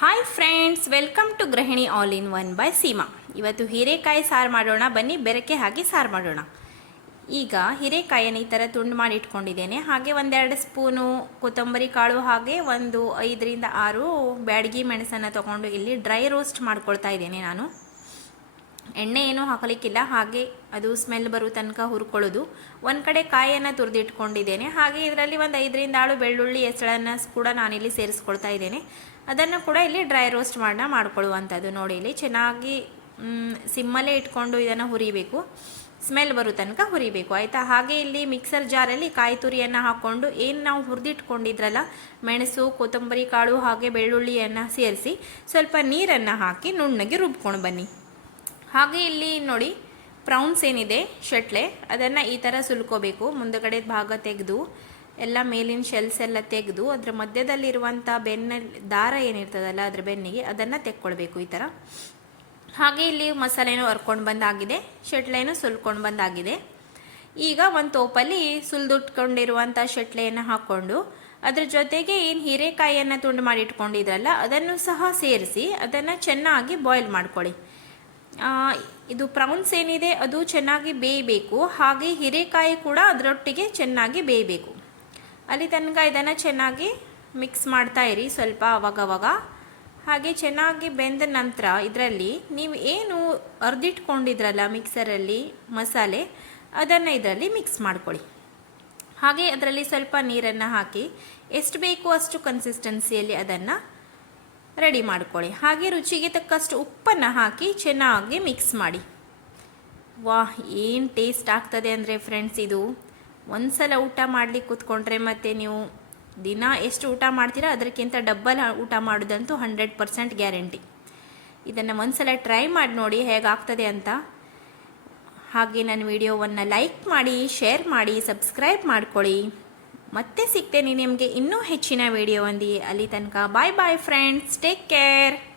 Hi friends welcome to Gruhini all in one by Seema ಇವತ್ತು ಹೀರೆಕಾಯಿ ಸಾರು ಮಾಡೋಣ. ಬನ್ನಿ, ಬೆರಕೆ ಹಾಕಿ ಸಾರು ಮಾಡೋಣ. ಈಗ ಹೀರೆಕಾಯನ್ನು ಈ ಥರ ತುಂಡು ಮಾಡಿ ಇಟ್ಕೊಂಡಿದ್ದೇನೆ. ಹಾಗೆ ಒಂದೆರಡು ಸ್ಪೂನು ಕೊತ್ತಂಬರಿ ಕಾಳು, ಹಾಗೆ ಒಂದು ಐದರಿಂದ ಆರು ಬ್ಯಾಡಗಿ ಮೆಣಸನ್ನು ತಗೊಂಡು ಇಲ್ಲಿ ಡ್ರೈ ರೋಸ್ಟ್ ಮಾಡ್ಕೊಳ್ತಾ ಇದ್ದೇನೆ ನಾನು. ಎಣ್ಣೆ ಏನೂ ಹಾಕಲಿಕ್ಕಿಲ್ಲ, ಹಾಗೆ ಅದು ಸ್ಮೆಲ್ ಬರೋ ತನಕ ಹುರ್ಕೊಳ್ಳೋದು. ಒಂದು ಕಡೆ ಕಾಯನ್ನು ತುರಿದಿಟ್ಕೊಂಡಿದ್ದೇನೆ. ಹಾಗೆ ಇದರಲ್ಲಿ ಒಂದು ಐದರಿಂದ ಆಳು ಬೆಳ್ಳುಳ್ಳಿ ಹೆಸಳನ್ನು ಕೂಡ ನಾನಿಲ್ಲಿ ಸೇರಿಸ್ಕೊಳ್ತಾ ಇದ್ದೇನೆ. ಅದನ್ನು ಕೂಡ ಇಲ್ಲಿ ಡ್ರೈ ರೋಸ್ಟ್ ಮಾಡೋಣ ಮಾಡ್ಕೊಳ್ಳುವಂಥದ್ದು ನೋಡಿ ಇಲ್ಲಿ. ಚೆನ್ನಾಗಿ ಸಿಮ್ಮಲ್ಲೇ ಇಟ್ಕೊಂಡು ಇದನ್ನು ಹುರಿಬೇಕು. ಸ್ಮೆಲ್ ಬರೋ ತನಕ ಹುರಿಬೇಕು, ಆಯಿತಾ? ಹಾಗೆ ಇಲ್ಲಿ ಮಿಕ್ಸರ್ ಜಾರಲ್ಲಿ ಕಾಯಿ ತುರಿಯನ್ನು ಹಾಕ್ಕೊಂಡು ಏನು ನಾವು ಹುರಿದಿಟ್ಕೊಂಡಿದ್ರಲ್ಲ, ಮೆಣಸು, ಕೊತ್ತಂಬರಿ, ಕಾಳು ಹಾಗೆ ಬೆಳ್ಳುಳ್ಳಿಯನ್ನು ಸೇರಿಸಿ ಸ್ವಲ್ಪ ನೀರನ್ನು ಹಾಕಿ ನುಣ್ಣಗೆ ರುಬ್ಕೊಂಡು ಬನ್ನಿ. ಹಾಗೆ ಇಲ್ಲಿ ನೋಡಿ, ಪ್ರೌನ್ಸ್ ಏನಿದೆ, ಶಟ್ಲೆ, ಅದನ್ನು ಈ ಥರ ಸುಲ್ಕೋಬೇಕು. ಮುಂದಗಡೆ ಭಾಗ ತೆಗೆದು, ಎಲ್ಲ ಮೇಲಿನ ಶೆಲ್ಸ್ ಎಲ್ಲ ತೆಗೆದು, ಅದರ ಮಧ್ಯದಲ್ಲಿರುವಂಥ ಬೆನ್ನ, ದಾರ ಏನಿರ್ತದಲ್ಲ, ಅದ್ರ ಬೆನ್ನಿಗೆ ಅದನ್ನು ತೆಕ್ಕೊಳ್ಬೇಕು ಈ ಥರ ಹಾಗೆ ಇಲ್ಲಿ ಮಸಾಲೆನೂ ಹರ್ಕೊಂಡು ಬಂದಾಗಿದೆ, ಶಟ್ಲೆನೂ ಸುಲ್ಕೊಂಡು ಬಂದಾಗಿದೆ. ಈಗ ಒಂದು ತೋಪಲ್ಲಿ ಸುಲಿದುಟ್ಕೊಂಡಿರುವಂಥ ಶಟ್ಲೆಯನ್ನು ಹಾಕ್ಕೊಂಡು ಅದ್ರ ಜೊತೆಗೆ ಏನು ಹೀರೆಕಾಯಿಯನ್ನು ತುಂಡು ಮಾಡಿ ಇಟ್ಕೊಂಡಿದ್ರಲ್ಲ ಅದನ್ನು ಸಹ ಸೇರಿಸಿ, ಅದನ್ನು ಚೆನ್ನಾಗಿ ಬಾಯ್ಲ್ ಮಾಡ್ಕೊಳ್ಳಿ. ಇದು ಪ್ರೌನ್ಸ್ ಏನಿದೆ ಅದು ಚೆನ್ನಾಗಿ ಬೇಯಬೇಕು. ಹಾಗೆ ಹೀರೆಕಾಯಿ ಕೂಡ ಅದರೊಟ್ಟಿಗೆ ಚೆನ್ನಾಗಿ ಬೇಯಬೇಕು. ಅಲ್ಲಿ ತನಕ ಇದನ್ನು ಚೆನ್ನಾಗಿ ಮಿಕ್ಸ್ ಮಾಡ್ತಾ ಇರಿ ಸ್ವಲ್ಪ ಅವಾಗವಾಗ. ಹಾಗೆ ಚೆನ್ನಾಗಿ ಬೆಂದ ನಂತರ ಇದರಲ್ಲಿ ನೀವು ಏನು ಅರ್ದಿಟ್ಕೊಂಡಿದ್ರಲ್ಲ ಮಿಕ್ಸರಲ್ಲಿ ಮಸಾಲೆ, ಅದನ್ನು ಇದರಲ್ಲಿ ಮಿಕ್ಸ್ ಮಾಡ್ಕೊಳ್ಳಿ. ಹಾಗೆ ಅದರಲ್ಲಿ ಸ್ವಲ್ಪ ನೀರನ್ನು ಹಾಕಿ, ಎಷ್ಟು ಬೇಕು ಅಷ್ಟು ಕನ್ಸಿಸ್ಟೆನ್ಸಿಯಲ್ಲಿ ಅದನ್ನು ರೆಡಿ ಮಾಡ್ಕೊಳ್ಳಿ. ಹಾಗೆ ರುಚಿಗೆ ತಕ್ಕಷ್ಟು ಉಪ್ಪನ್ನು ಹಾಕಿ ಚೆನ್ನಾಗಿ ಮಿಕ್ಸ್ ಮಾಡಿ. ವಾಹ್, ಏನು ಟೇಸ್ಟ್ ಆಗ್ತದೆ ಅಂದರೆ ಫ್ರೆಂಡ್ಸ್ ಇದು. ಒಂದು ಸಲ ಊಟ ಮಾಡಲಿಕ್ಕೆ ಕೂತ್ಕೊಂಡ್ರೆ ಮತ್ತು ನೀವು ದಿನ ಎಷ್ಟು ಊಟ ಮಾಡ್ತೀರಾ ಅದಕ್ಕಿಂತ ಡಬ್ಬಲ್ ಊಟ ಮಾಡೋದಂತೂ ಹಂಡ್ರೆಡ್ ಪರ್ಸೆಂಟ್ ಗ್ಯಾರಂಟಿ ಇದನ್ನು ಒಂದು ಸಲ ಟ್ರೈ ಮಾಡಿ ನೋಡಿ ಹೇಗಾಗ್ತದೆ ಅಂತ. ಹಾಗೆ ನನ್ನ ವಿಡಿಯೋವನ್ನು ಲೈಕ್ ಮಾಡಿ ಶೇರ್ ಮಾಡಿ ಸಬ್ಸ್ಕ್ರೈಬ್ ಮಾಡ್ಕೊಳ್ಳಿ. ಮತ್ತೆ ಸಿಗ್ತೇನೆ ನಿಮಗೆ ಇನ್ನೂ ಹೆಚ್ಚಿನ ವಿಡಿಯೋ ಒಂದಿಗೆ. ಅಲ್ಲಿ ತನಕ bye bye friends take care